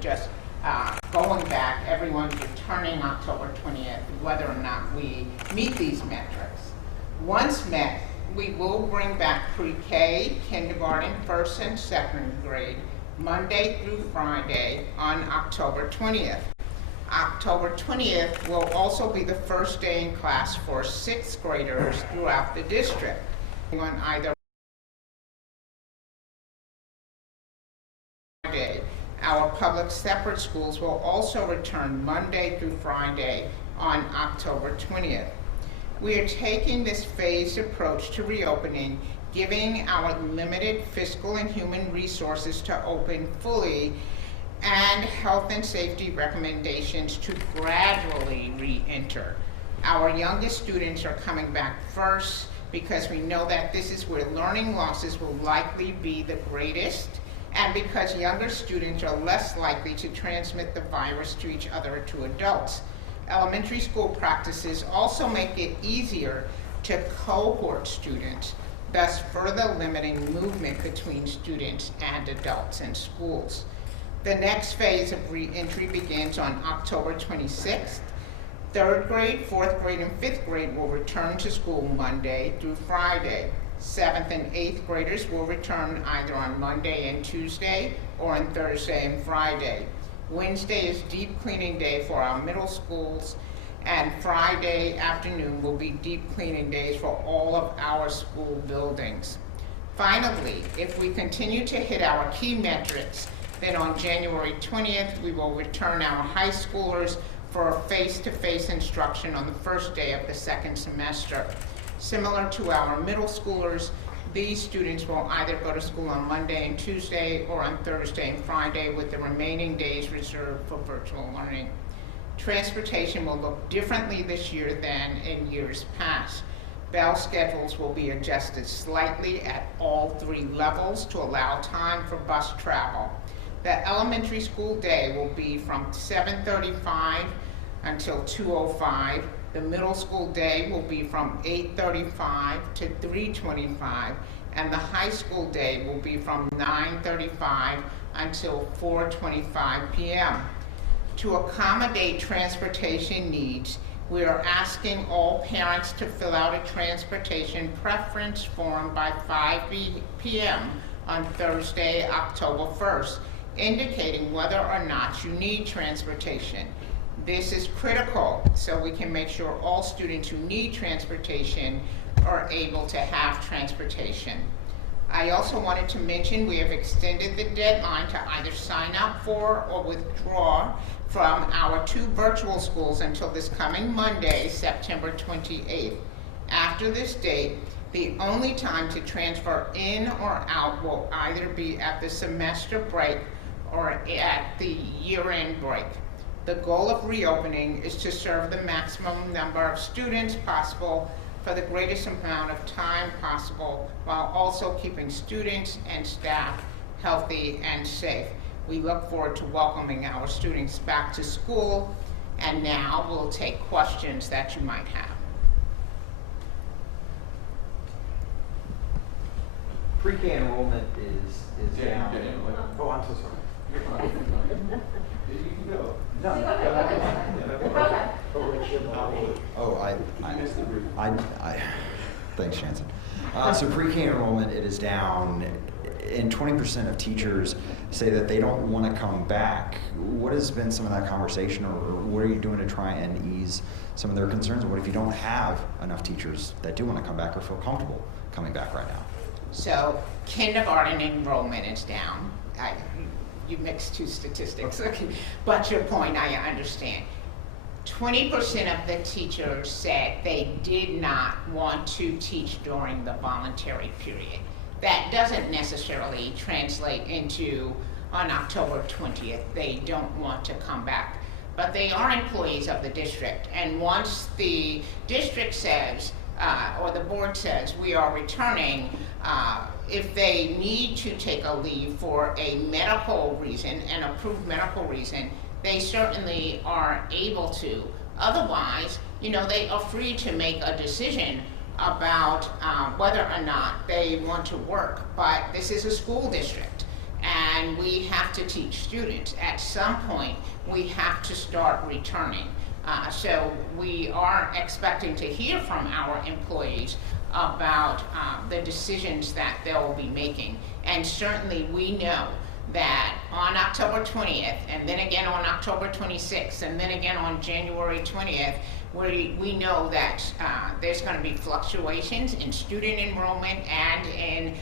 just going back, everyone's returning October 20th, whether or not we meet these metrics. Once met, we will bring back pre-K, kindergarten, first and second grade, Monday through Friday on October 20th. October 20th will also be the first day in class for sixth graders throughout the district. On either Friday, our public separate schools will also return Monday through Friday on October 20th. We are taking this phased approach to reopening, giving our limited fiscal and human resources to open fully, and health and safety recommendations to gradually re-enter. Our youngest students are coming back first because we know that this is where learning losses will likely be the greatest, and because younger students are less likely to transmit the virus to each other or to adults. Elementary school practices also make it easier to cohort students, thus further limiting movement between students and adults in schools. The next phase of re-entry begins on October 26th. Third grade, fourth grade, and fifth grade will return to school Monday through Friday. Seventh and eighth graders will return either on Monday and Tuesday or on Thursday and Friday. Wednesday is deep cleaning day for our middle schools, and Friday afternoon will be deep cleaning days for all of our school buildings. Finally, if we continue to hit our key metrics, then on January 20th, we will return our high schoolers for face-to-face instruction on the first day of the second semester. Similar to our middle schoolers, these students will either go to school on Monday and Tuesday or on Thursday and Friday, with the remaining days reserved for virtual learning. Transportation will look differently this year than in years past. Bell schedules will be adjusted slightly at all three levels to allow time for bus travel. The elementary school day will be from 7:35 until 2:05. The middle school day will be from 8:35 to 3:25, and the high school day will be from 9:35 until 4:25 p.m. To accommodate transportation needs, we are asking all parents to fill out a transportation preference form by 5 p.m. on Thursday, October 1st, indicating whether or not you need transportation. This is critical so we can make sure all students who need transportation are able to have transportation. I also wanted to mention we have extended the deadline to either sign up for or withdraw from our 2 virtual schools until this coming Monday, September 28th. After this date, the only time to transfer in or out will either be at the semester break or at the year-end break. The goal of reopening is to serve the maximum number of students possible for the greatest amount of time possible, while also keeping students and staff healthy and safe. We look forward to welcoming our students back to school, and now we'll take questions that you might have. Pre-K enrollment is down. Oh, I'm so sorry. You can go. No. Thanks, Jansen. So pre-K enrollment, it is down, and 20% of teachers say that they don't want to come back. What has been some of that conversation, or what are you doing to try and ease some of their concerns? What if you don't have enough teachers that do want to come back or feel comfortable coming back right now? So kindergarten enrollment is down. You mixed 2 statistics, okay. But your point, I understand. 20% of the teachers said they did not want to teach during the voluntary period. That doesn't necessarily translate into on October 20th, they don't want to come back. But they are employees of the district, and once the district says, or the board says we are returning, if they need to take a leave for a medical reason, an approved medical reason, they certainly are able to. Otherwise, they are free to make a decision about whether or not they want to work. But this is a school district, and we have to teach students. At some point, we have to start returning. So we are expecting to hear from our employees about the decisions that they'll be making. And certainly we know that on October 20th, and then again on October 26th, and then again on January 20th, we know that there's going to be fluctuations in student enrollment and in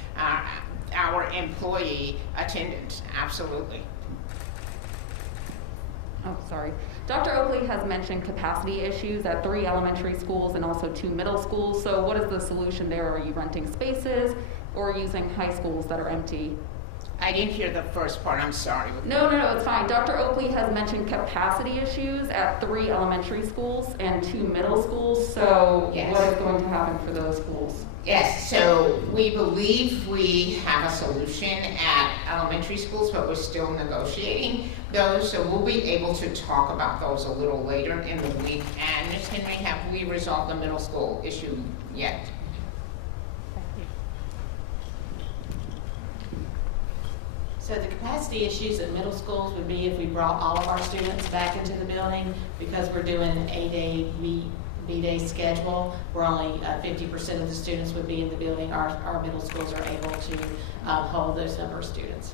our employee attendance. Absolutely. Oh, sorry. Dr. Oakley has mentioned capacity issues at 3 elementary schools and also 2 middle schools. So what is the solution there? Are you renting spaces or using high schools that are empty? I didn't hear the first part, I'm sorry. No, it's fine. Dr. Oakley has mentioned capacity issues at 3 elementary schools and 2 middle schools. So Yes. what is going to happen for those schools? Yes, so we believe we have a solution at elementary schools, but we're still negotiating those, so we'll be able to talk about those a little later in the week. And Ms. Henry, have we resolved the middle school issue yet? So the capacity issues at middle schools would be if we brought all of our students back into the building, because we're doing an A-day, B-day schedule, where only 50% of the students would be in the building. Our middle schools are able to hold those number of students.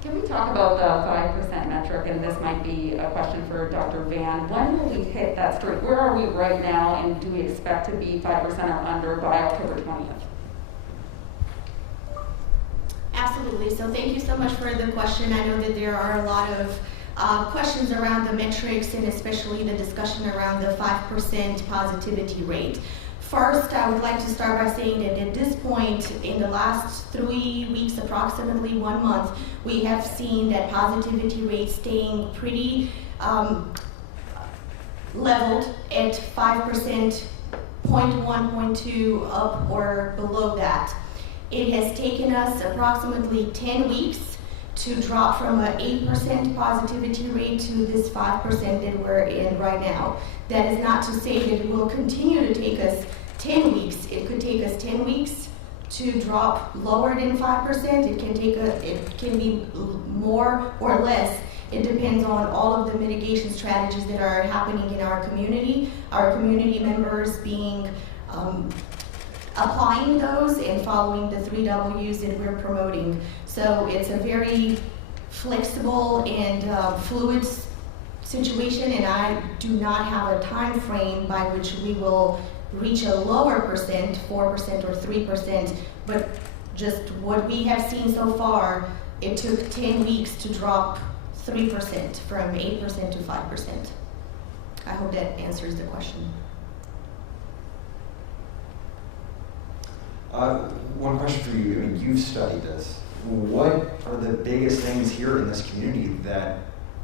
Can we talk about the 5% metric? And this might be a question for Dr. Van. When will we hit that streak? Where are we right now, and do we expect to be 5% or under by October 20th? Absolutely. So thank you so much for the question. I know that there are a lot of questions around the metrics, and especially the discussion around the 5% positivity rate. First, I would like to start by saying that at this point, in the last 3 weeks, approximately 1 month, we have seen that positivity rate staying pretty leveled at 5%, 0.1, 0.2, up or below that. It has taken us approximately 10 weeks to drop from an 8% positivity rate to this 5% that we're in right now. That is not to say that it will continue to take us 10 weeks. It could take us 10 weeks to drop lower than 5%. It can be more or less. It depends on all of the mitigation strategies that are happening in our community members being applying those and following the 3 W's that we're promoting. So it's a very flexible and fluid situation, and I do not have a time frame by which we will reach a lower percent, 4% or 3%, but just what we have seen so far, it took 10 weeks to drop 3% from 8% to 5%. I hope that answers the question. One question for you. I mean, you've studied this. What are the biggest things here in this community that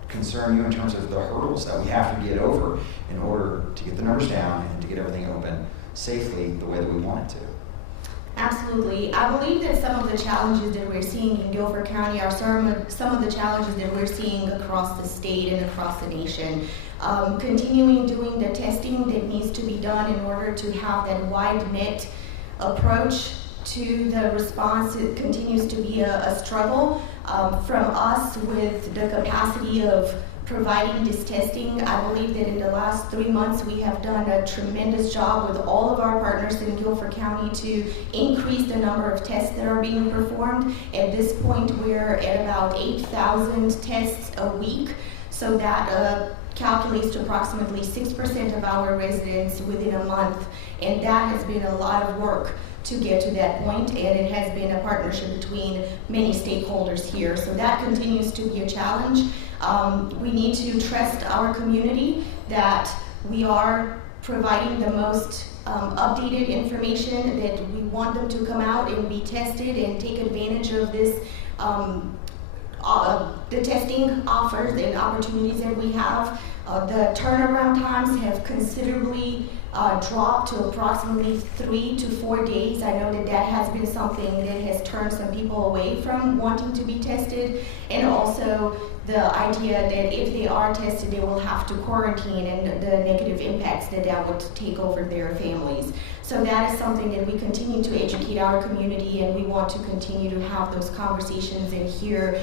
concern you in terms of the hurdles that we have to get over in order to get the numbers down and to get everything open safely the way that we want it to? Absolutely. I believe that some of the challenges that we're seeing in Guilford County are some of the challenges that we're seeing across the state and across the nation. Continuing doing the testing that needs to be done in order to have that wide net approach to the response, it continues to be a struggle from us with the capacity of providing this testing. I believe that in the last 3 months we have done a tremendous job with all of our partners in Guilford County to increase the number of tests that are being performed. At this point we're at about 8,000 tests a week, so that calculates to approximately 6% of our residents within a month, and that has been a lot of work to get to that point, and it has been a partnership between many stakeholders here. So that continues to be a challenge. We need to trust our community that we are providing the most updated information, that we want them to come out and be tested and take advantage of this, the testing offers and opportunities that we have. The turnaround times have considerably dropped to approximately 3 to 4 days. I know that that has been something that has turned some people away from wanting to be tested, and also the idea that if they are tested, they will have to quarantine and the negative impacts that that would take over their families. So that is something that we continue to educate our community, and we want to continue to have those conversations and hear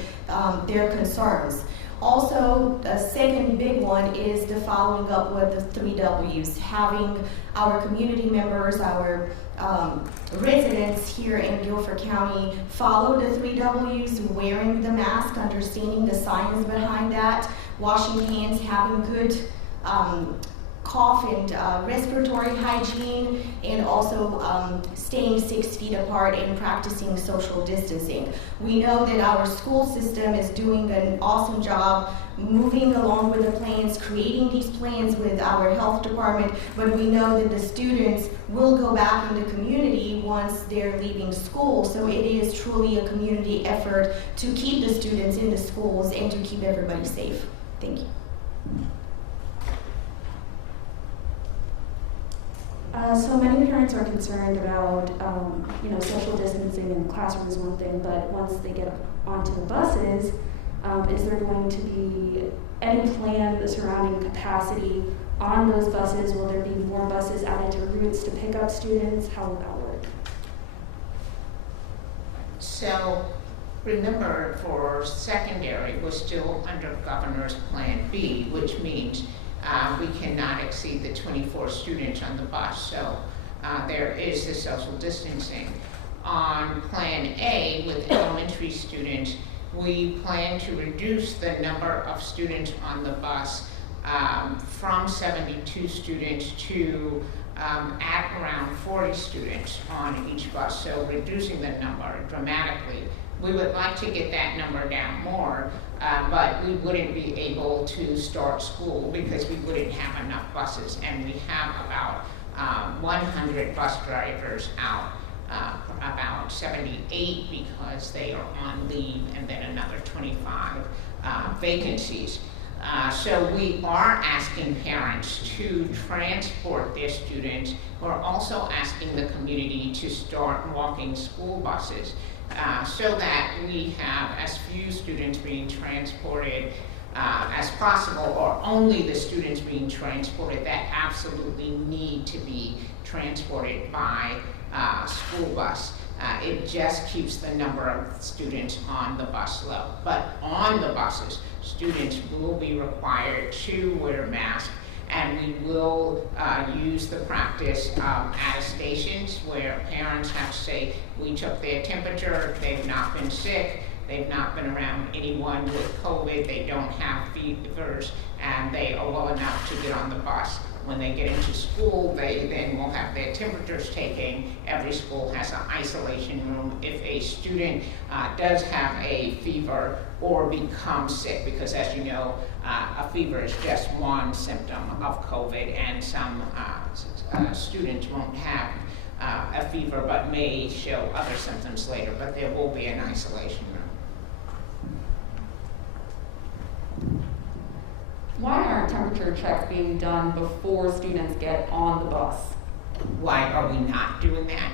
their concerns. Also, the second big one is the following up with the 3 W's, having our community members, our residents here in Guilford County follow the 3 W's, wearing the mask, understanding the science behind that, washing hands, having good cough and respiratory hygiene, and also staying 6 feet apart and practicing social distancing. We know that our school system is doing an awesome job moving along with the plans, creating these plans with our health department, but we know that the students will go back in the community once they're leaving school, so it is truly a community effort to keep the students in the schools and to keep everybody safe. Thank you. So many parents are concerned about, social distancing in the classroom is one thing, but once they get onto the buses, is there going to be any plan surrounding capacity on those buses? Will there be more buses added to routes to pick up students? How will that work? So remember, for secondary, we're still under Governor's Plan B, which means we cannot exceed the 24 students on the bus, so there is the social distancing. On Plan A, with elementary students, we plan to reduce the number of students on the bus from 72 students to at around 40 students on each bus, so reducing the number dramatically. We would like to get that number down more, but we wouldn't be able to start school because we wouldn't have enough buses, and we have about 100 bus drivers out, about 78 because they are on leave, and then another 25 vacancies. So we are asking parents to transport their students. We're also asking the community to start walking school buses so that we have as few students being transported as possible, or only the students being transported that absolutely need to be transported by school bus. It just keeps the number of students on the bus low. But on the buses, students will be required to wear masks, and we will use the practice of attestations where parents have to say, we took their temperature, they've not been sick, they've not been around anyone with COVID, they don't have fevers, and they are well enough to get on the bus. When they get into school, they then will have their temperatures taken. Every school has an isolation room if a student does have a fever or becomes sick, because as you know, a fever is just one symptom of COVID, and some students won't have a fever but may show other symptoms later, but there will be an isolation room. Why aren't temperature checks being done before students get on the bus? Why are we not doing that?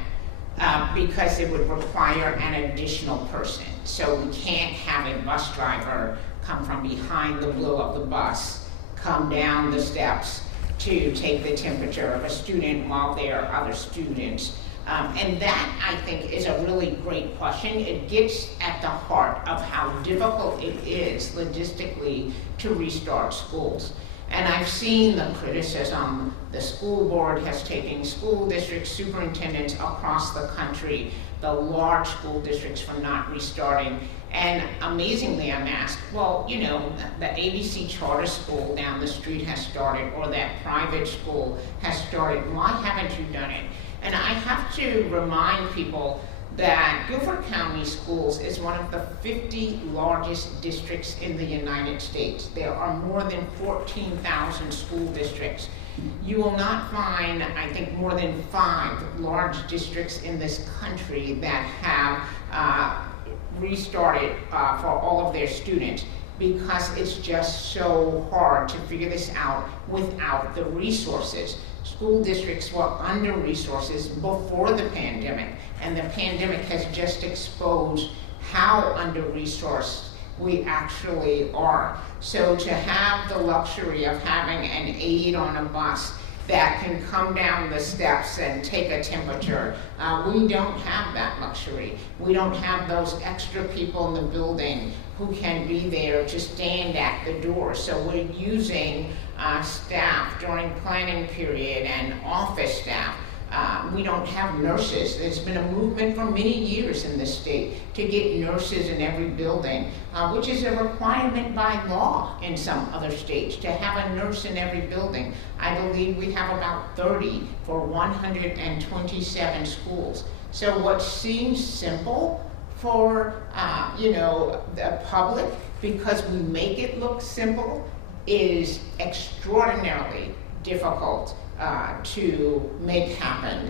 Because it would require an additional person. So we can't have a bus driver come from behind the wheel of the bus, come down the steps to take the temperature of a student while there are other students. And that, I think, is a really great question. It gets at the heart of how difficult it is logistically to restart schools. And I've seen the criticism the school board has taken school district superintendents across the country, the large school districts, for not restarting. And amazingly, I'm asked, well, you know, the ABC charter school down the street has started, or that private school has started. Why haven't you done it? And I have to remind people that Guilford County Schools is one of the 50 largest districts in the United States. There are more than 14,000 school districts. You will not find, I think, more than 5 large districts in this country that have restarted for all of their students. because it's just so hard to figure this out without the resources. School districts were under resources before the pandemic, and the pandemic has just exposed how under resourced we actually are. So to have the luxury of having an aide on a bus that can come down the steps and take a temperature, we don't have that luxury. We don't have those extra people in the building who can be there to stand at the door. So we're using staff during planning period and office staff. We don't have nurses. There's been a movement for many years in this state to get nurses in every building, which is a requirement by law in some other states to have a nurse in every building. I believe we have about 30 for 127 schools. So what seems simple for the public, because we make it look simple, is extraordinarily difficult to make happen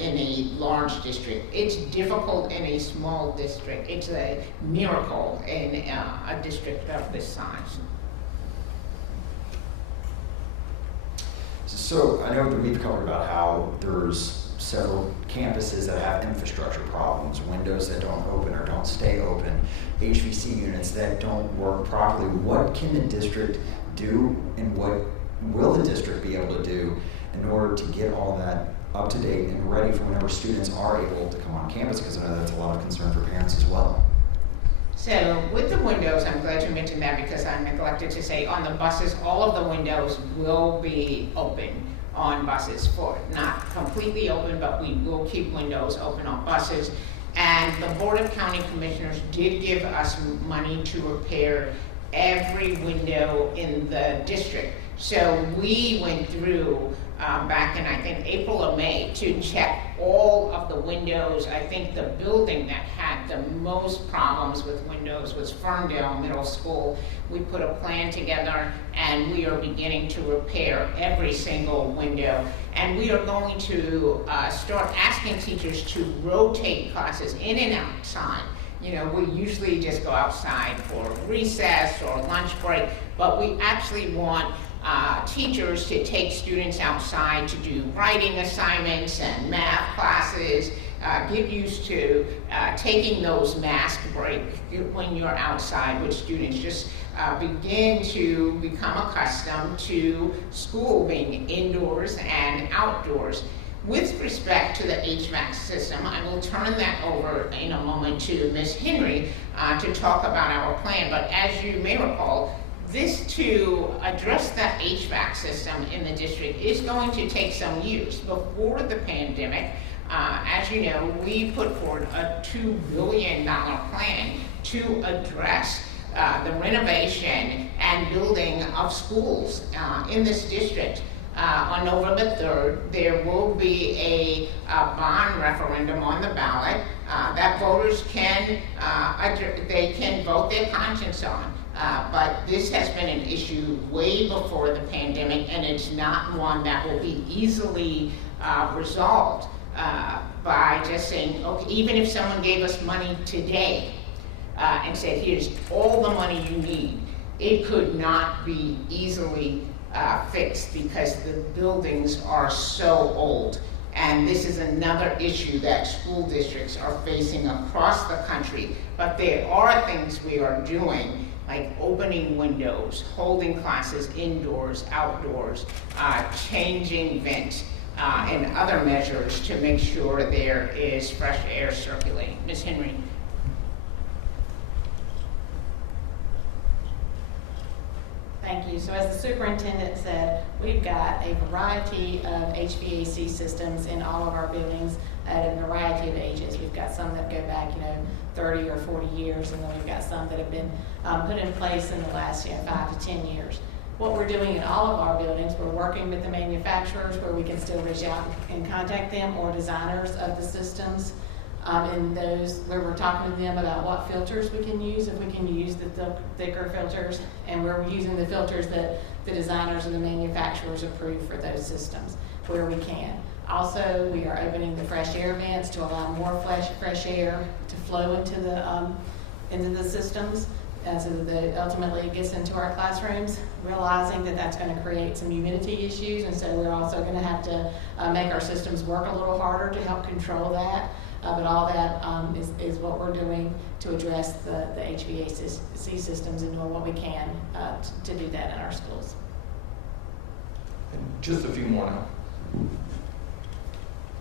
in a large district. It's difficult in a small district. It's a miracle in a district of this size. So I know that we've covered about how there's several campuses that have infrastructure problems, windows that don't open or don't stay open, HVC units that don't work properly. What can the district do, and what will the district be able to do in order to get all that up to date and ready for whenever students are able to come on campus? Because I know that's a lot of concern for parents as well. So with the windows, I'm glad you mentioned that, because I neglected to say on the buses, all of the windows will be open on buses, for not completely open, but we will keep windows open on buses. And the Board of County Commissioners did give us money to repair every window in the district. So we went through back in, I think, April or May to check all of the windows. I think the building that had the most problems with windows was Ferndale Middle School. We put a plan together and we are beginning to repair every single window. And we are going to start asking teachers to rotate classes in and outside. You know, we usually just go outside for recess or lunch break, but we actually want teachers to take students outside to do writing assignments and math classes. Get used to taking those mask breaks when you're outside with students. Just begin to become accustomed to school being indoors and outdoors. With respect to the HVAC system, I will turn that over in a moment to Ms. Henry to talk about our plan. But as you may recall, this to address that HVAC system in the district is going to take some years. Before the pandemic, as you know, we put forward a $2 billion plan to address the renovation and building of schools in this district. On November 3rd, there will be a bond referendum on the ballot that voters can vote their conscience on. But this has been an issue way before the pandemic, and it's not one that will be easily resolved by just saying, okay, even if someone gave us money today and said, here's all the money you need, it could not be easily fixed because the buildings are so old. And this is another issue that school districts are facing across the country. But there are things we are doing, like opening windows, holding classes indoors, outdoors, changing vents, and other measures to make sure there is fresh air circulating. Ms. Henry. Thank you. So as the superintendent said, we've got a variety of HVAC systems in all of our buildings at a variety of ages. We've got some that go back, 30 or 40 years, and then we've got some that have been put in place in the last 5 to 10 years. What we're doing in all of our buildings, we're working with the manufacturers where we can still reach out and contact them, or designers of the systems. And those where we're talking to them about what filters we can use, if we can use the thicker filters, and we're using the filters that the designers and the manufacturers approve for those systems where we can. Also, we are opening the fresh air vents to allow more fresh air to flow into the systems. as ultimately it gets into our classrooms, realizing that that's going to create some humidity issues, and so we're also going to have to make our systems work a little harder to help control that. But all that is what we're doing to address the HVAC systems and doing what we can to do that in our schools. And just a few more now.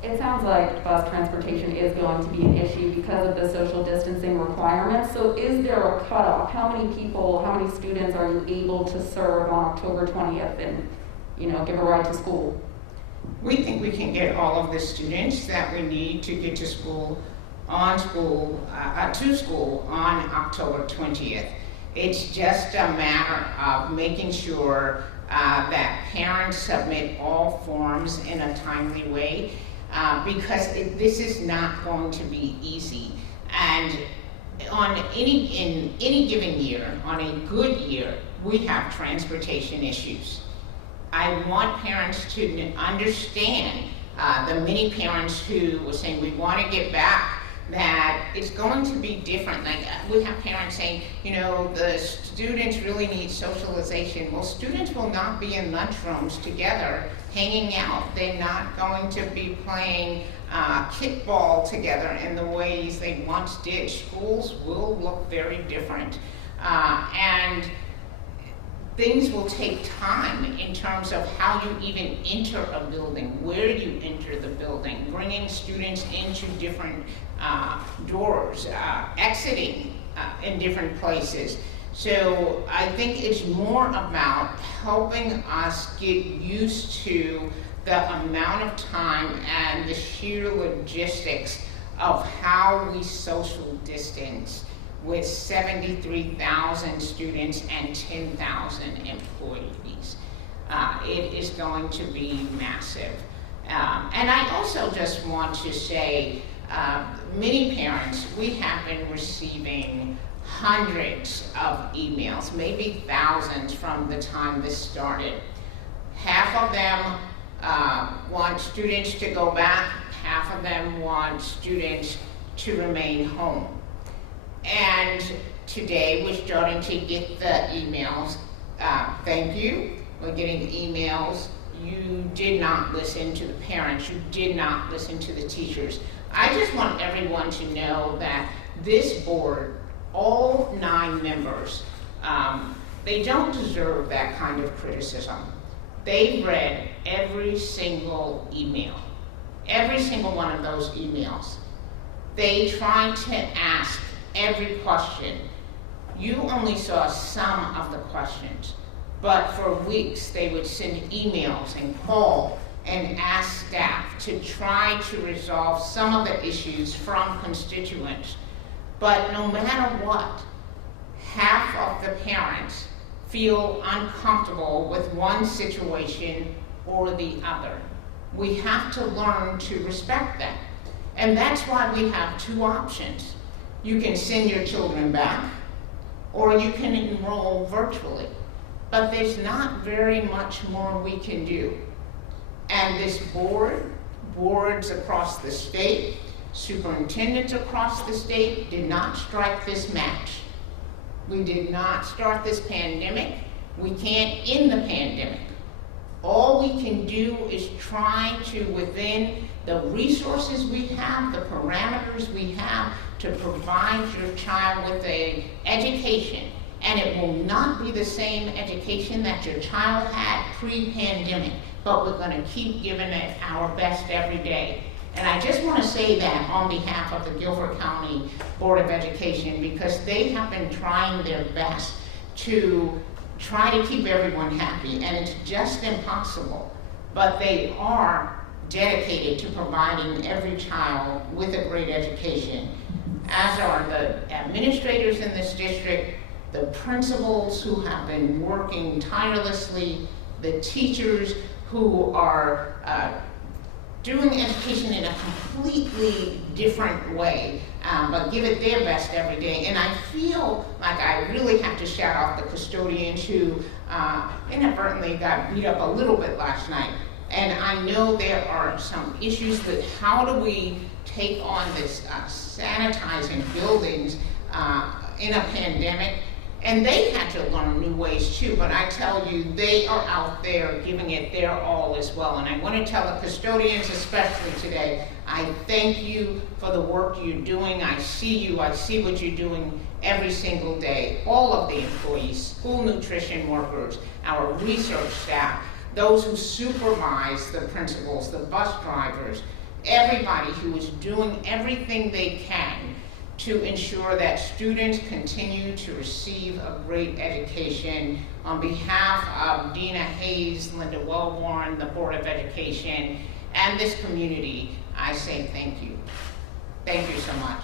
It sounds like bus transportation is going to be an issue because of the social distancing requirements. So is there a cutoff? How many people, how many students are you able to serve on October 20th and, give a ride to school? We think we can get all of the students that we need to get to school on October 20th. It's just a matter of making sure that parents submit all forms in a timely way. Because this is not going to be easy. And in any given year, on a good year, we have transportation issues. I want parents to understand, the many parents who were saying we want to get back, that it's going to be different. Like we have parents saying, the students really need socialization. Well, students will not be in lunchrooms together hanging out. They're not going to be playing kickball together in the ways they once did. Schools will look very different. And things will take time in terms of how you even enter a building, where you enter the building, bringing students into different doors, exiting in different places. So I think it's more about helping us get used to the amount of time and the sheer logistics of how we social distance with 73,000 students and 10,000 employees. It is going to be massive. And I also just want to say, many parents, we have been receiving hundreds of emails, maybe thousands from the time this started. Half of them want students to go back, half of them want students to remain home. And today we're starting to get the emails. Thank you. We're getting emails. You did not listen to the parents. You did not listen to the teachers. I just want everyone to know that this board, all 9 members, they don't deserve that kind of criticism. They read every single email, every single one of those emails. They tried to ask every question. You only saw some of the questions, but for weeks they would send emails and call and ask staff to try to resolve some of the issues from constituents. But no matter what, half of the parents feel uncomfortable with one situation or the other. We have to learn to respect that. And that's why we have 2 options. You can send your children back, or you can enroll virtually. But there's not very much more we can do. And this boards across the state, superintendents across the state did not strike this match. We did not start this pandemic. We can't end the pandemic. All we can do is try to, within the resources we have, the parameters we have, to provide your child with an education. And it will not be the same education that your child had pre-pandemic, but we're going to keep giving it our best every day. And I just want to say that on behalf of the Guilford County Board of Education, because they have been trying their best to try to keep everyone happy, and it's just impossible. But they are dedicated to providing every child with a great education, as are the administrators in this district, the principals who have been working tirelessly, the teachers who are doing education in a completely different way, but give it their best every day. And I feel like I really have to shout out the custodians who inadvertently got beat up a little bit last night. And I know there are some issues with how do we take on this sanitizing buildings in a pandemic. And they had to learn new ways too, but I tell you, they are out there giving it their all as well. And I want to tell the custodians especially today, I thank you for the work you're doing. I see you, I see what you're doing every single day. All of the employees, school nutrition workers, our research staff, those who supervise the principals, the bus drivers, everybody who is doing everything they can to ensure that students continue to receive a great education. On behalf of Dina Hayes, Linda Wellborn, the Board of Education, and this community, I say thank you. Thank you so much.